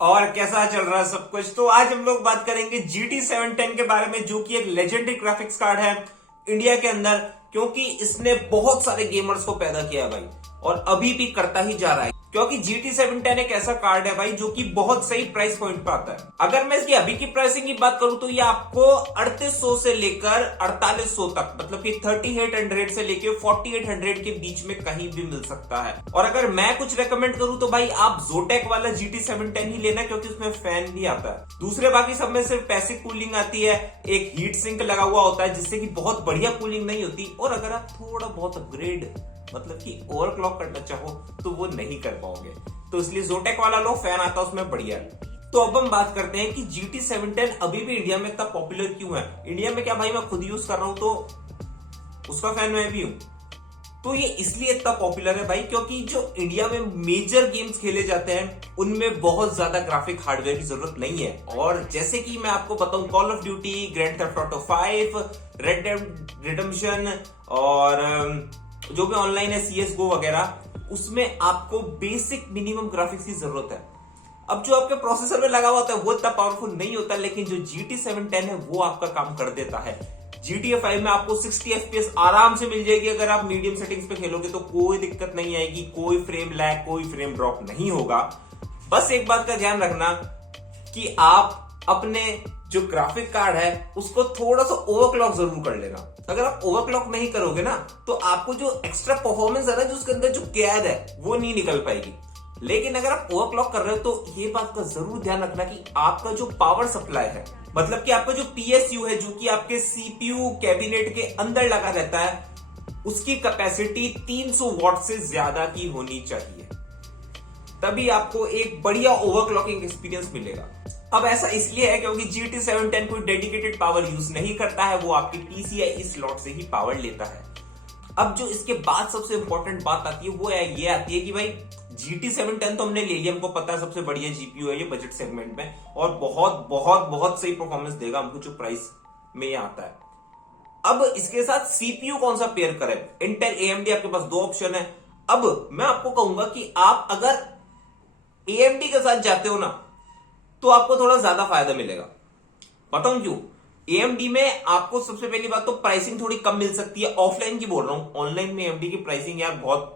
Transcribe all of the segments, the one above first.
और कैसा चल रहा है सब कुछ। तो आज हम लोग बात करेंगे GT 710 के बारे में, जो कि एक लेजेंडरी ग्राफिक्स कार्ड है इंडिया के अंदर, क्योंकि इसने बहुत सारे गेमर्स को पैदा किया है भाई, और अभी भी करता ही जा रहा है। क्योंकि GT 710 एक ऐसा कार्ड है भाई जो कि बहुत सही प्राइस पॉइंट पे आता है। अगर मैं इसकी अभी की प्राइसिंग की बात करूं तो ये आपको 3800 से लेकर 4800 तक, मतलब कि 3800 से लेकर 4800 के बीच में कहीं भी मिल सकता है। और अगर मैं कुछ रेकमेंड करूं तो भाई आप जोटेक वाला GT 710 ही लेना, क्योंकि उसमें फैन भी आता है। दूसरे बाकी सब में सिर्फ पैसिव कूलिंग आती है, एक हीट सिंक लगा हुआ होता है जिससे कि बहुत बढ़िया कूलिंग नहीं होती, और अगर आप थोड़ा बहुत अपग्रेड मतलब कि ओवरक्लॉक करना चाहो तो वो नहीं कर पाओगे। तो इसलिए जोटेक वाला लो, फैन आता है उसमें बढ़िया है। तो अब हम बात करते हैं कि GT 710 अभी भी इंडिया में इतना पॉपुलर क्यों है। इंडिया में क्या भाई, मैं खुद यूज कर रहा हूं तो उसका फैन मैं भी हूं। तो ये इसलिए इतना पॉपुलर है भाई क्योंकि जो इंडिया में मेजर गेम्स खेले जाते हैं उनमें बहुत ज्यादा ग्राफिक हार्डवेयर की जरूरत नहीं है। और जैसे कि मैं आपको बताऊं, call of duty, grand theft auto 5, red dead redemption और जो भी ऑनलाइन है CSGO वगैरह, उसमें आपको बेसिक मिनिमम ग्राफिक्स की जरूरत है। अब जो आपके प्रोसेसर में लगा हुआ होता है वो इतना पावरफुल नहीं होता, लेकिन जो GT 710 है वो आपका काम कर देता है। GTA 5 में आपको 60 FPS आराम से मिल जाएगी। अगर आप मीडियम सेटिंग्स पे खेलोगे तो कोई दिक्कत नहीं आएगी, कोई फ्रेम लैग, कोई फ्रेम ड्रॉप नहीं होगा। बस एक बात का ध्यान रखना कि आप अपने जो ग्राफिक कार्ड है उसको थोड़ा सा ओवरक्लॉक जरूर कर लेना। अगर आप ओवरक्लॉक नहीं करोगे ना तो आपको जो एक्स्ट्रा परफॉर्मेंस है ना, जो उसके अंदर जो कैद है वो नहीं निकल पाएगी। लेकिन अगर आप ओवरक्लॉक कर रहे हो तो ये बात का जरूर ध्यान रखना कि आपका जो पावर सप्लाई है, मतलब कि आपका जो PSU है, जो कि आपके CPU कैबिनेट के अंदर लगा रहता है, उसकी कैपेसिटी 300 वॉट से ज्यादा की होनी चाहिए, तभी आपको एक बढ़िया ओवरक्लॉकिंग एक्सपीरियंस मिलेगा। अब ऐसा इसलिए है क्योंकि GT 710 कोई डेडिकेटेड पावर यूज नहीं करता है, वो आपकी PCIe स्लॉट से ही पावर लेता है। अब जो इसके बाद सबसे इंपॉर्टेंट बात आती है वो ये आती है कि भाई GT 710 तो हमने ले लिया, हमको पता है सबसे बढ़िया GPU है ये बजट सेगमेंट में, और बहुत बहुत बहुत सही परफॉर्मेंस देगा हमको जो प्राइस में ये आता है। अब इसके साथ CPU कौन सा पेयर करें, इंटेल AMD, आपके पास दो ऑप्शन है। अब मैं आपको कहूंगा कि आप अगर AMD के साथ जाते हो ना तो आपको थोड़ा ज्यादा फायदा मिलेगा। बताऊं क्यों? AMD में आपको सबसे पहली बात तो प्राइसिंग थोड़ी कम मिल सकती है, ऑफलाइन की बोल रहा हूं। ऑनलाइन में AMD की प्राइसिंग यार बहुत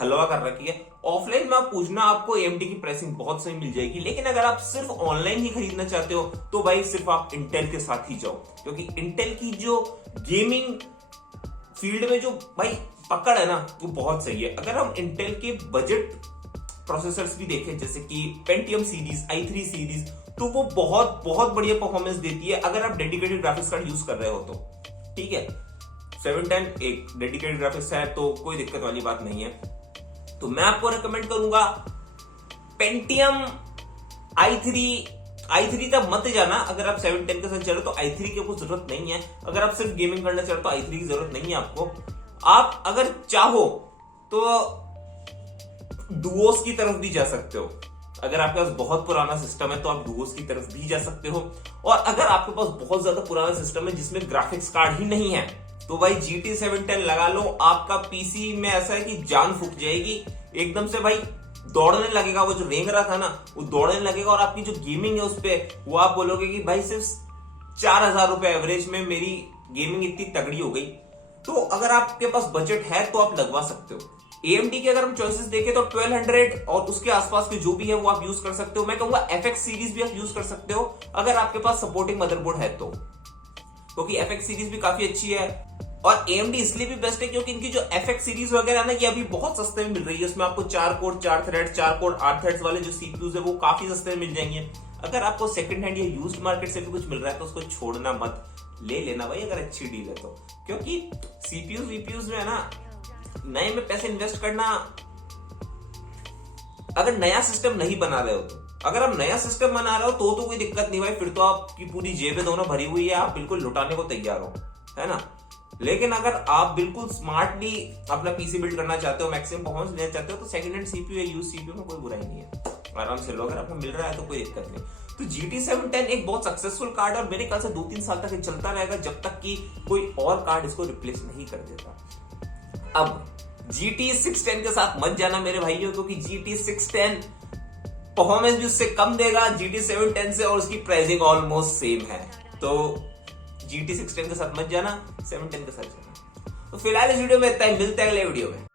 हलवा कर रखी है। ऑफलाइन में आप पूछना, आपको AMD की प्राइसिंग बहुत सही मिल जाएगी। लेकिन अगर आप सिर्फ ऑनलाइन ही खरीदना चाहते हो तो भाई सिर्फ आप इंटेल के साथ ही जाओ, क्योंकि इंटेल की जो गेमिंग फील्ड में जो भाई पकड़ है ना वो बहुत सही है। अगर हम इंटेल के बजट प्रोसेसर्स भी देखें, जैसे कि पेंटियम सीरीज, i3 सीरीज, तो वो बहुत बहुत बढ़िया परफॉर्मेंस देती है अगर आप डेडिकेटेड ग्राफिक्स कार्ड यूज कर रहे हो तो। ठीक है, 710 एक डेडिकेटेड ग्राफिक्स है तो कोई दिक्कत वाली बात नहीं है। तो मैं आपको रेकमेंड करूंगा पेंटियम i3 तक मत जाना। अगर आप 710 के साथ चलो तो i3 की आपको जरूरत नहीं है। अगर आप सिर्फ गेमिंग करना चाहते हो तो i3 की जरूरत नहीं है आपको। आप अगर चाहो तो डुओस की तरफ भी जा सकते हो। अगर आपके पास बहुत पुराना सिस्टम है तो आप डुओस की तरफ भी जा सकते हो। और अगर आपके पास बहुत ज्यादा पुराना सिस्टम है जिसमें ग्राफिक्स कार्ड ही नहीं है तो भाई GT 710 लगा लो। आपका PC में ऐसा है कि जान फूक जाएगी एकदम से भाई, दौड़ने लगेगा। वो जो रेंग रहा था ना वो दौड़ने लगेगा, और आपकी जो गेमिंग है उस पर वो आप बोलोगे कि भाई सिर्फ 4000 रुपए एवरेज में मेरी गेमिंग इतनी तगड़ी हो गई। तो अगर आपके पास बजट है तो आप लगवा सकते हो। AMD के अगर हम चॉइसेस देखें तो 1200 और उसके आसपास के जो भी है वो आप यूज कर सकते हो। मैं कहूंगा FX सीरीज भी आप यूज कर सकते हो अगर आपके पास सपोर्टिंग मदरबोर्ड है तो, क्योंकि FX सीरीज भी काफी अच्छी है। और AMD इसलिए भी बेस्ट है क्योंकि इनकी जो FX सीरीज वगैरह ना ये अभी बहुत सस्ते में मिल रही है। उसमें आपको 4 कोर 4 थ्रेड 4 कोर 8 थ्रेड्स वाले जो CPUs है वो काफी सस्ते में मिल जाएंगे। अगर आपको सेकंड हैंड या यूज्ड मार्केट से भी कुछ मिल रहा है तो उसको छोड़ना मत, ले लेना भाई अगर अच्छी डील है तो। क्योंकि CPUs में है ना, नए में पैसे इन्वेस्ट करना, अगर नया सिस्टम नहीं बना रहे हो तो, अगर आप नया सिस्टम बना रहे हो तो कोई दिक्कत नहीं भाई, फिर तो आपकी पूरी जेबें दोनों भरी हुई है, आप बिल्कुल लुटाने को तैयार हो, है ना। लेकिन अगर आप बिल्कुल स्मार्टली अपना PC बिल्ड करना चाहते हो, मैक्सिमम परफॉर्मेंस लेना चाहते हो, तो सेकंड हैंड CPU या यूज CPU में कोई बुराई नहीं है, आराम से लो। अगर आपको मिल रहा है तो कोई दिक्कत नहीं। तो GT 710 एक बहुत सक्सेसफुल कार्ड है और मेरे ख्याल से 2-3 साल तक चलता रहेगा, जब तक कि कोई और कार्ड इसको रिप्लेस नहीं कर देता। अब GT 610 के साथ मत जाना मेरे भाइयों, क्योंकि GT 610 परफॉर्मेंस भी उससे कम देगा GT 710 से, और उसकी प्राइसिंग ऑलमोस्ट सेम है। तो GT 610 के साथ मत जाना, 710 के साथ जाना। तो फिलहाल इस वीडियो में इतना ही, मिलते हैं अगले वीडियो में।